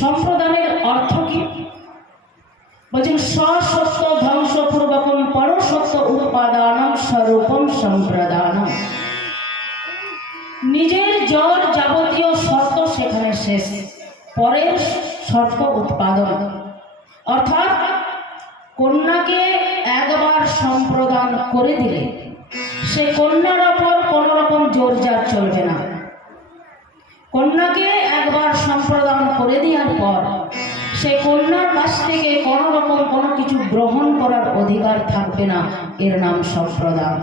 সম্প্রদানের অর্থ কি? বলছেন স্বসত্য ধ্বংসপূর্বকম পরসত্য উৎপাদানম স্বরূপম সম্প্রদানম। নিজের জল যাবতীয় শর্ত সেখানে শেষ, পরের শর্ত উৎপাদন। অর্থাৎ, কন্যাকে একবার সম্প্রদান করে দিলে, সে কন্যার ওপর কোনো রকম জোরজার চলবে না। কন্যাকে একবার সম্প্রদান করে দেওয়ার পর, সে কন্যার কাছ থেকে কোনো রকম কোনো কিছু গ্রহণ করার অধিকার থাকবে না। এর নাম সম্প্রদান।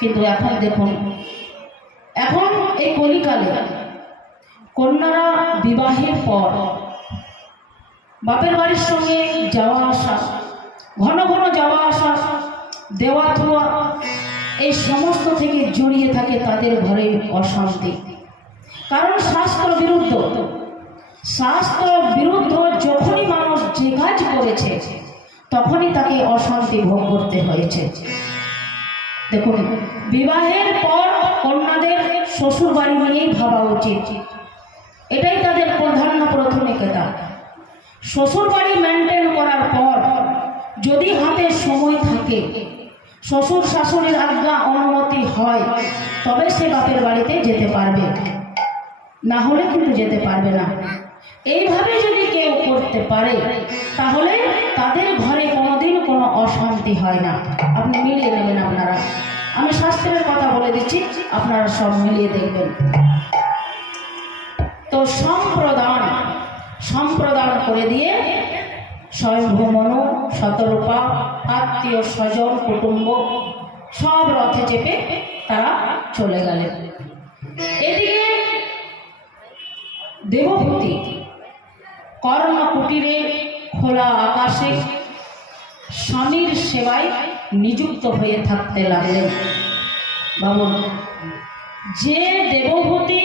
কিন্তু এখন দেখুন, এখন এই কলিকালে কন্যারা বিবাহের পর বাপের বাড়ির সঙ্গে যাওয়া আসা, ঘন ঘন যাওয়া আসা, দেওয়া থোয়া এই সমস্ত থেকে জড়িয়ে থাকে তাদের ঘরে অশান্তি। কারণ শাস্ত্র বিরুদ্ধ। শাস্ত্র বিরুদ্ধ যখনই মানুষ যে কাজ করেছে, তখনই তাকে অশান্তি ভোগ করতে হয়েছে। দেখুন, বিবাহের পর কন্যাদের শ্বশুর বাড়ি নিয়েই ভাবা উচিত। এটাই তাদের প্রাধান্য প্রাথমিকতা শ্বশুর বাড়ি মেনটেন করার পর যদি হাতে সময় থাকে, শ্বশুর শাশুড়ির আজ্ঞা, অনুমতি হয়, তবে সে বাপের বাড়িতে যেতে পারবে। না হলে কিন্তু যেতে পারবে না। এইভাবে যদি কেউ করতে পারে, তাহলে তাদের ঘরে কোনোদিন কোনো অশান্তি হয় না। আপনি মিলিয়ে নেবেন আপনারা। আমি শাস্ত্রের কথা বলে দিচ্ছি, আপনারা সব মিলিয়ে দেখবেন। তো সম্প্রদান সম্প্রদান করে দিয়ে স্বয়ংভূমনু শতরূপা, আত্মীয় স্বজন, কুটুম্ব, সব রথে চেপে তারা চলে গেলেন। দেবভূতি কর্ম কুটিরে খোলা আকাশে স্বামীর সেবায় নিযুক্ত হয়ে থাকতে লাগলেন। ভাবুন যে দেবভূতি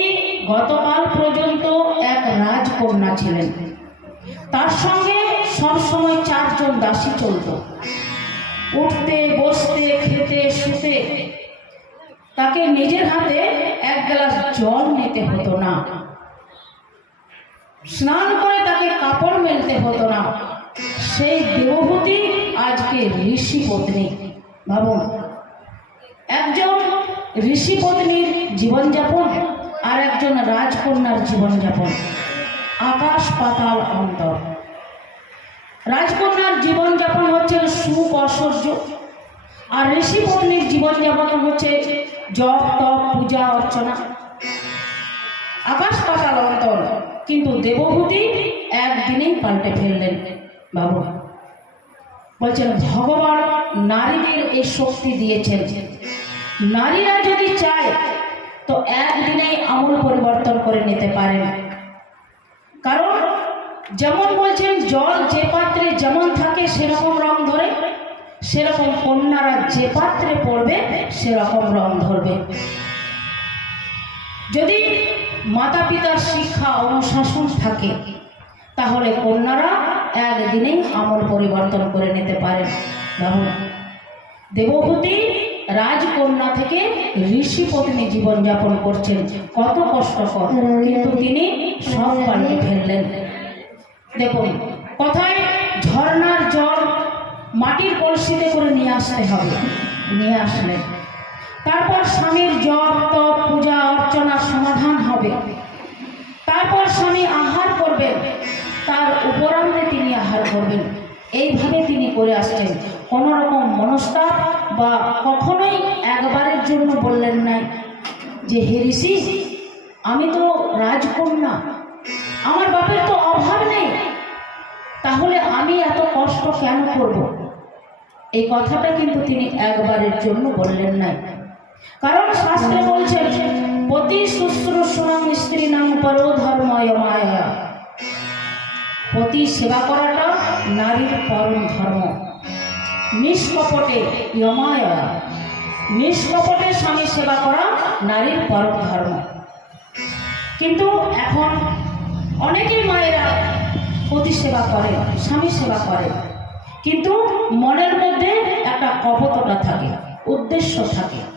গতকাল পর্যন্ত এক রাজকন্যা ছিলেন, তার সঙ্গে সবসময় চারজন দাসী চলত। উঠতে, বসতে, খেতে, শুতে তাকে নিজের হাতে এক গ্লাস জল নিতে হতো না। স্নান করে তাকে কাপড় মেলতে হতো না। সেই দেবভূতি আজকে ঋষি পত্নী। ভাবুন, একজন ঋষি পত্নীর জীবনযাপন আর একজন রাজকন্যার জীবনযাপন। আকাশ পাতাল অন্তর। রাজকন্যার জীবনযাপন হচ্ছে সুখ ঐশ্বর্য আর ঋষি পত্নীর জীবনযাপন হচ্ছে জপ, তপ, পূজা, অর্চনা। আকাশ কিন্তু দেবভূতি একদিনেই পাল্টে ফেললেন, বাবু। বলছেন, ভগবান নারীদের এই শক্তি দিয়েছেন। নারীরা যদি চায়, তো একদিনেই আমূল পরিবর্তন করে নিতে পারেন। কারণ, যেমন বলছেন, জল যে পাত্রে যেমন থাকে, সেরকম রং ধরে, সেরকম কন্যারা যে পাত্রে পড়বে, সেরকম রং ধরবে। যদি মাতা পিতার শিক্ষা অনুশাসন থাকে, তাহলে কন্যারা একদিনেই আমল পরিবর্তন করে নিতে পারেন ভাবুন দেবভূতি রাজকন্যা থেকে ঋষি পত্নী জীবনযাপন করছেন, কত কষ্টকর। কিন্তু তিনি সব পাল্টে ফেললেন। দেখুন, কথায় ঝর্ণার জল মাটির কলসিতে করে নিয়ে আসতে হবে, নিয়ে আসলেন। তারপর স্বামীর জপ, তপ, পূজা, অর্চনার সমাধান হবে। তারপর স্বামী আহার করবেন। তার উপরান্তে তিনি আহার করবেন। এইভাবে তিনি করে আসছেন। কোনো রকম মনস্তাপ বা কখনোই একবারের জন্য বললেন না যে, হে ঋষি, আমি তো রাজকন্যা। আমার বাপের তো অভাব নেই। তাহলে আমি এত কষ্ট কেন করব? এই কথাটা কিন্তু তিনি একবারের জন্য বললেন না কারণ শাস্ত্রে বলছেন পতি শুশ্রূষণাম স্ত্রী নাম পরো ধর্ময় মায়া। পতি সেবা করাটা নারীর পরম ধর্ম। নিষ্কপটে ইয়মায়া। নিষ্কপটে স্বামী সেবা করা নারীর পরম ধর্ম। কিন্তু এখন অনেকেই মায়েরা পতি সেবা করে, স্বামী সেবা করে। কিন্তু মনের মধ্যে একটা কপটতা থাকে, উদ্দেশ্য থাকে।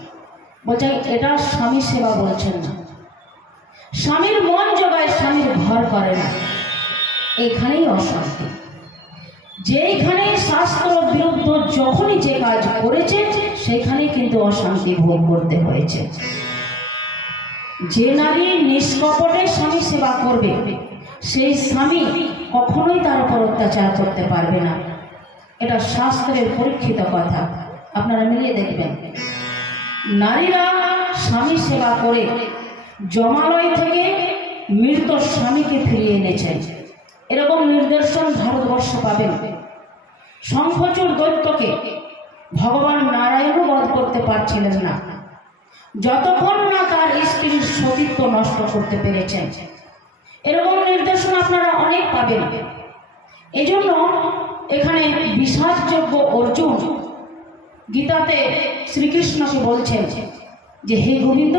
বলছে, এটা স্বামী সেবা বলছেন না। স্বামীর মন জোগায় স্বামীর ঘর করে না। এখানেই অশান্তি। যেখানে শাস্ত্র বিরুদ্ধ যখনই যে কাজ করেছে সেখানেই কিন্তু অশান্তি ভোগ করতে হয়েছে। যে নারী নিষ্কপটে স্বামী সেবা করবে, সেই স্বামী কখনোই তার উপর অত্যাচার করতে পারবে না। এটা শাস্ত্রের পরীক্ষিত কথা। আপনারা মিলিয়ে দেখবেন। নারীরা স্বামী সেবা করে। জমালয় থেকে মৃত স্বামীকে ফিরিয়ে এনেছেন এরকম নির্দেশন ভারতবর্ষ পাবেন শঙ্খচূড় দৈত্যকে ভগবান নারায়ণও বধ করতে পারছিলেন না। যতক্ষণ না তার স্ত্রীর সতীত্ব নষ্ট করতে পেরেছেন এরকম নির্দেশন আপনারা অনেক পাবেন। এজন্য এখানে বিশ্বাসযোগ্য অর্জুন গীতাতে শ্রীকৃষ্ণকে বলছেন যে, হে গোবিন্দ,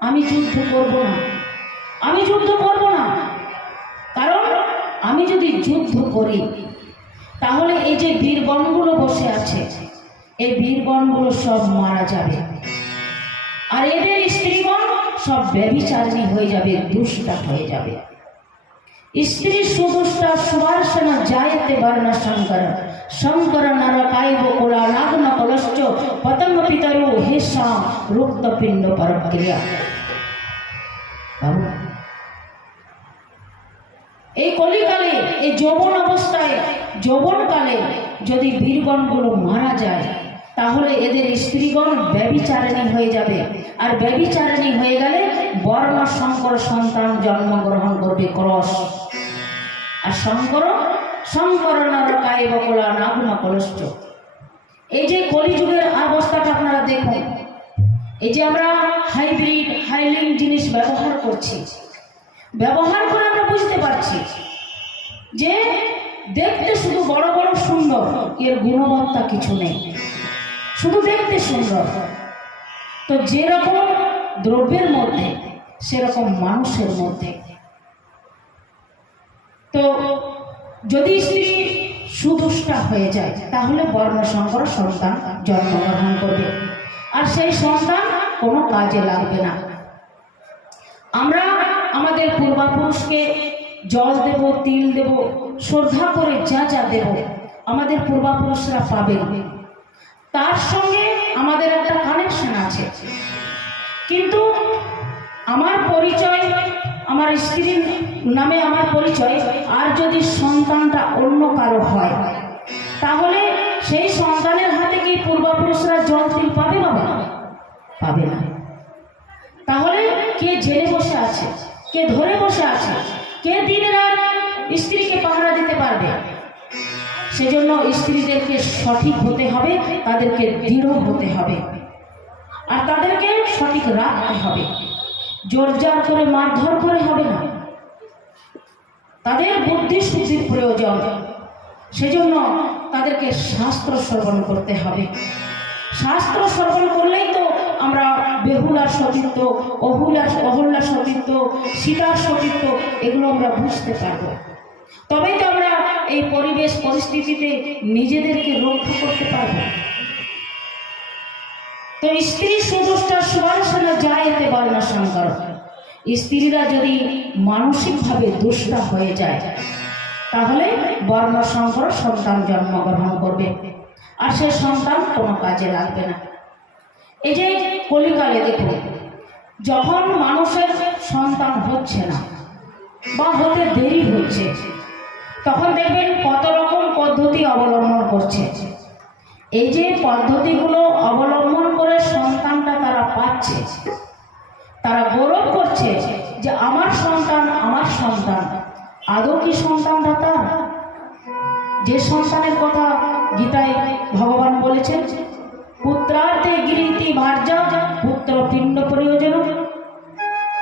আমি যুদ্ধ করব না। আমি যুদ্ধ করব না। কারণ আমি যদি যুদ্ধ করি, তাহলে এই যে বীরগণগুলো বসে আছে, এই বীরগণগুলো সব মারা যাবে। আর এদের স্ত্রীগণ সব ব্যবিচারিণী হয়ে যাবে দুষ্টা হয়ে যাবে। স্ত্রী সুদুষ্টা জায়তে বর্ণ শঙ্কর। শঙ্কর নর কাইব কোলা নাগন কলশ্চ পতঙ্গ পিতরু হেসাম রুক্ত পিণ্ড পরক্রিয়া। এই কলিকালে, এই যৌবন অবস্থায় যৌবনকালে যদি বীরগণগুলো মারা যায়, তাহলে এদের স্ত্রীগণ ব্যবিচারিণী হয়ে যাবে। আর ব্যবিচারিণী হয়ে গেলে বর্ণ শঙ্কর সন্তান জন্মগ্রহণ করবে ক্রস। আর শঙ্কর শঙ্কর নরকায় বকলা নাগুন কলস্ট এই যে কলিযুগের অবস্থাটা আপনারা দেখুন, এই যে আমরা হাইব্রিড, হাইলিং জিনিস ব্যবহার করছি, ব্যবহার করে আমরা বুঝতে পারছি যে দেখতে শুধু বড় বড় সুন্দর, এর গুণবত্তা কিছু নেই। শুধু দেখতে সুন্দর। তো যেরকম দ্রব্যের মধ্যে, সেরকম মানুষের মধ্যে তো যদি স্ত্রী সুদুষ্টা হয়ে যায়, তাহলে বর্ণসংকর সন্তান জন্মগ্রহণ করবে। আর সেই সন্তান কোনো কাজে লাগবে না। আমরা আমাদের পূর্বাপুরুষকে জল দেব, তিল দেব, শ্রদ্ধা করে যা যা দেব, আমাদের পূর্বাপুরুষরা পাবে তার সঙ্গে আমাদের একটা কানেকশন আছে। কিন্তু আমার পরিচয়, আমার স্ত্রীর নামে আমার পরিচয়। আর যদি সন্তানটা অন্য কারও হয়, তাহলে সেই সন্তানের হাতে কি পূর্বপুরুষরা জল তিল পাবে বাবা? পাবে না। তাহলে কে জেলে বসে আছে, কে ধরে বসে আছে, কে দিন রাত স্ত্রীকে পাহারা দিতে পারবে? সেজন্য স্ত্রীদেরকে সঠিক হতে হবে, তাদেরকে দৃঢ় হতে হবে। আর তাদেরকে সঠিক রাখতে হবে। জোরজার করে মারধর করে হবে না। তাদের বুদ্ধি শুদ্ধির প্রয়োজন। সেজন্য তাদেরকে শাস্ত্র শ্রবণ করতে হবে। শাস্ত্র শ্রবণ করলেই তো আমরা বেহুলার সতীত্ব অহুলার অহল্যার সতীত্ব সীতার সতীত্ব এগুলো আমরা বুঝতে পারব। তবেই তো আমরা এই পরিবেশ পরিস্থিতিতে নিজেদেরকে রক্ষা করতে পারব। তো স্ত্রী সুদুষ্টা সুবাসনা যায় এতে বর্ণ শঙ্কর স্ত্রীরা যদি মানসিকভাবে দুষ্টা হয়ে যায়, তাহলে বর্ণ শঙ্কর সন্তান জন্মগ্রহণ করবে। আর সে সন্তান কোনো কাজে লাগবে না। এই যে কলিকালে দেখুন যখন মানুষের সন্তান হচ্ছে না বা হতে দেরি হচ্ছে, তখন দেখবেন কত রকম পদ্ধতি অবলম্বন করছে। এই যে পদ্ধতিগুলো অবলম্বন করে করছে যে আমার সন্তান আমার সন্তান। আদৌ কি সন্তানটা তার? যে সন্তানের কথা গীতায় ভগবান বলেছেন, পুত্রার্থে গৃহীতি ভার্য পুত্র পিণ্ড প্রয়োজন।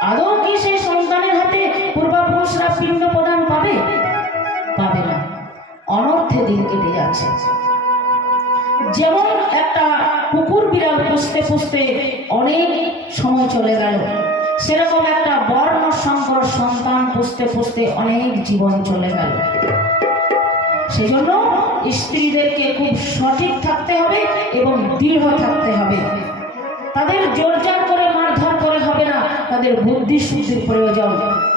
আদৌ কি সেই সন্তানের হাতে পূর্বাপুরুষরা পিণ্ড প্রদান পাবে? পাবে না। অনর্থে দিন কেটে যাচ্ছে। যেমন একটা কুকুর বিড়াল পুষতে পুষতে অনেক সময় চলে গেল। সেরকম একটা বর্ণ সংকর সন্তান পুষতে পুষতে অনেক জীবন চলে গেল। সেজন্য স্ত্রীদেরকে খুব সঠিক থাকতে হবে এবং দৃঢ় থাকতে হবে। তাদের জোরজার করে মারধর করে হবে না, তাদের বুদ্ধি শুদ্ধির প্রয়োজন।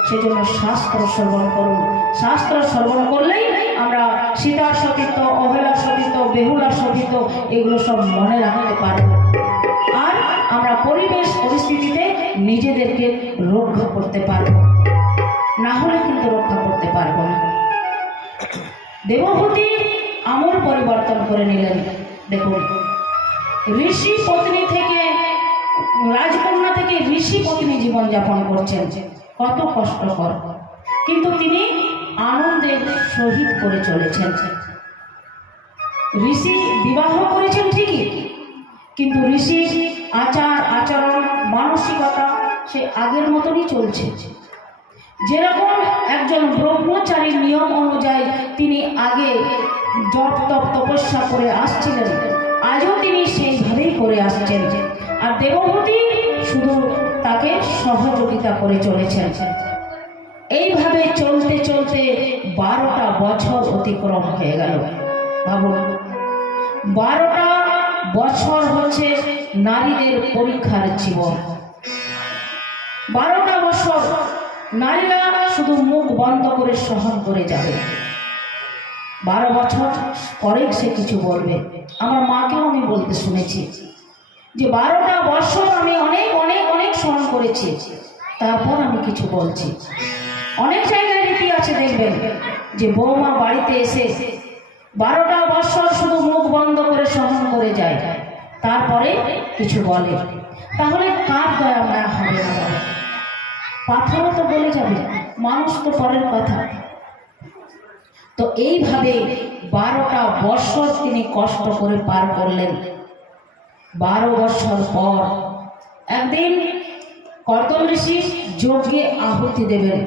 সেজন্য শাস্ত্র শ্রবণ করুন। শাস্ত্র শ্রবণ করলেই আমরা সীতার সতীত্ব অবেলার সতীত্ব বেহুলার সতীত্ব এগুলো সব মনে রাখতে পারব। আর আমরা পরিবেশ পরিস্থিতিতে নিজেদেরকে রক্ষা করতে পারব। না হলে কিন্তু রক্ষা করতে পারব না। দেবভূতি আমল পরিবর্তন করে নিলেন। দেখুন, ঋষি পত্নী থেকে, রাজকন্যা থেকে ঋষি পত্নী জীবনযাপন করছেন। কত কষ্টকর। কিন্তু তিনি আনন্দের সহিত করে চলেছেন। ঋষি বিবাহ করেছেন ঠিকই কিন্তু ঋষির আচার, আচরণ, মানসিকতা সে আগের মতনই চলছে। যেরকম একজন ব্রহ্মচারীর নিয়ম অনুযায়ী তিনি আগে জপ, তপ, তপস্যা করে আসছিলেন, আজও তিনি সেইভাবেই করে আসছেন। আর দেবভূতি শুধু তাকে সহযোগিতা করে চলেছেন। এইভাবে চলতে চলতে বারোটা বছর অতিক্রম হয়ে গেল। ভাবুন, বারোটা বছর হচ্ছে নারীদের পরীক্ষার জীবন। বারোটা বছর নারীরা শুধু মুখ বন্ধ করে সহন করে যাবে। বারো বছর পরে সে কিছু বলবে। আমার মাকেও আমি বলতে শুনেছি যে, বারোটা বছর আমি অনেক অনেক অনেক সহন করেছি। তারপর আমি কিছু বলছি। অনেক জায়গায় রীতি আছে দেখবেন যে, বৌমা বাড়িতে এসে বারোটা বছর শুধু মুখ বন্ধ করে সহন করে যায়। তারপরে কিছু বলে। তাহলে কার দয়া মায়া হবে পাথরও তো বলে যাবে, মানুষ তো পরের কথা। তো এইভাবে বারোটা বছর তিনি কষ্ট করে পার করলেন। বারো বছর পর একদিন কর্তন ঋষি যজ্ঞে আহুতি দেবেন।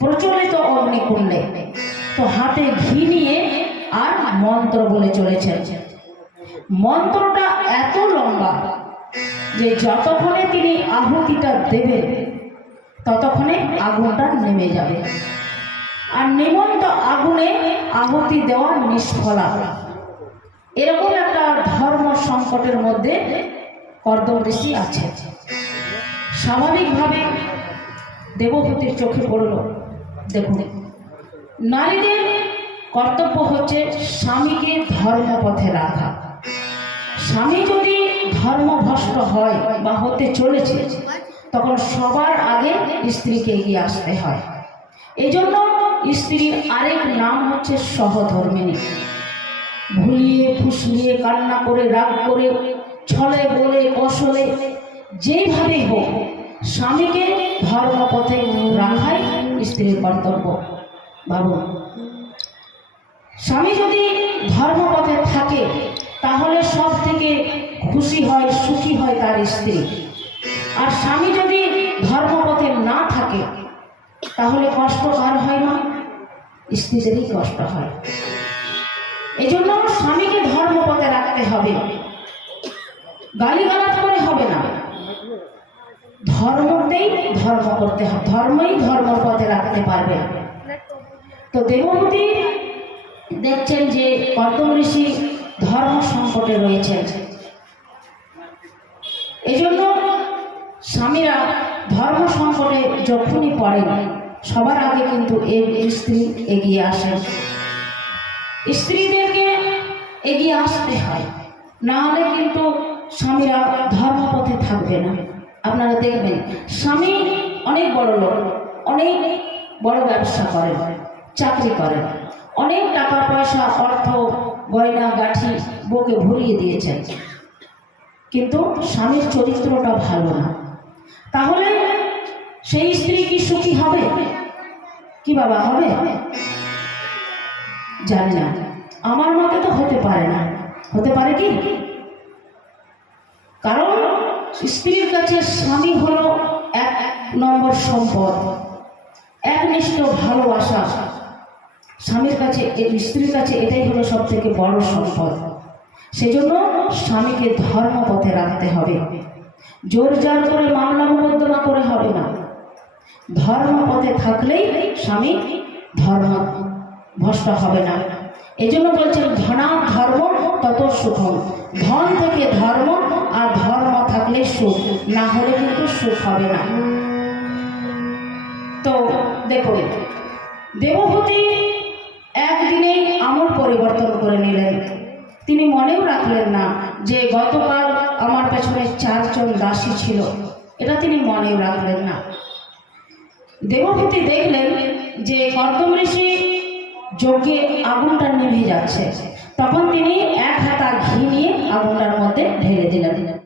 প্রচলিত অগ্নিকুণ্ডে। তো হাতে ঘি নিয়ে আর মন্ত্র বলে চলেছেন মন্ত্রটা এত লম্বা যে যতক্ষণে তিনি আহুতিটা দেবেন, ততক্ষণে আগুনটা নেমে যাবে। আর নিমন্ত আগুনে আহুতি দেওয়া নিষ্ফলা। এরকম একটা ধর্ম সংকটের মধ্যে কর্দম ঋষি আছে। স্বাভাবিকভাবে দেবভূতির চোখে পড়ল। দেখুন, নারীদের কর্তব্য হচ্ছে স্বামীকে ধর্মপথে রাখা। স্বামী যদি ধর্মভ্রষ্ট হয় বা হতে চলেছে, তখন সবার আগে স্ত্রীকে এগিয়ে আসতে হয়। এই জন্য স্ত্রীর আরেক নাম হচ্ছে সহধর্মিনী। ভুলিয়ে ফুসলিয়ে কান্না করে, রাগ করে, ছলে বলে কৌশলে যেইভাবেই হোক, স্বামীকে ধর্মপথে রাখাই স্ত্রীর কর্তব্য। ভাবুন স্বামী যদি ধর্মপথে থাকে, তাহলে সব থেকে খুশি হয়, সুখী হয় তার স্ত্রী। আর স্বামী যদি ধর্মপথে না থাকে, তাহলে কষ্ট কার হয় না স্ত্রীদেরই কষ্ট হয়। এজন্য স্বামীকে ধর্মপথে রাখতে হবে। গালিগালাজ করে হবে না। ধর্মতেই ধর্ম করতে হবে। ধর্মই ধর্মপথে রাখতে পারবে। তো দেবমতী দেখছেন যে কর্তম ঋষি ধর্ম সংকটে রয়েছেন। এই জন্য স্বামীরা ধর্ম সংকটে যখনই পড়েন, সবার আগে কিন্তু এই স্ত্রী এগিয়ে আসেন। স্ত্রীদেরকে এগিয়ে আসতে হয়, না হলে কিন্তু স্বামীরা ধর্মপথে থাকবে না। আপনারা দেখবেন, স্বামী অনেক বড় লোক অনেক বড় ব্যবসা করেন, চাকরি করেন। অনেক টাকা পয়সা, অর্থ গয়না, গাঠি বউকে ভরিয়ে দিয়েছেন। কিন্তু স্বামীর চরিত্রটা ভালো না। তাহলে সেই স্ত্রী কি সুখী হবে? কি বাবা, হবে? জানি না। আমার মতে তো হতে পারে না। হতে পারে কি? কারণ স্ত্রীর কাছে স্বামী হলো এক নম্বর সম্পদ, একনিষ্ঠ ভালোবাসা। স্বামীর কাছে স্ত্রীর কাছে এটাই হলো সব থেকে বড় সম্পদ। সেজন্য স্বামীকে ধর্ম পথে রাখতে হবে। জোর জার করে মামলা মোকদ্দমা করে হবে না। ধর্ম পথে থাকলেই স্বামী ধর্ম ভ্রষ্ট হবে না। এজন্য জন্য বলছেন, ধনা ধর্ম তত সুখম। ধন থেকে ধর্ম আর ধর্ম থাকলে সুখ। না হলে কিন্তু সুখ হবে না। তো দেখুন দেবভূতি আমল পরিবর্তন করে নিলেন। তিনি মনেও রাখলেন না যে গতকাল আমার পেছনে চারজন দাসী ছিল। এটা তিনি মনেও রাখলেন না। দেবভূতি দেখলেন যে কর্দম ঋষি যজ্ঞে আগুনটা নিভে যাচ্ছে। তখন তিনি এক হাতা ঘি নিয়ে আগুনটার মধ্যে ঢেলে দিলেন।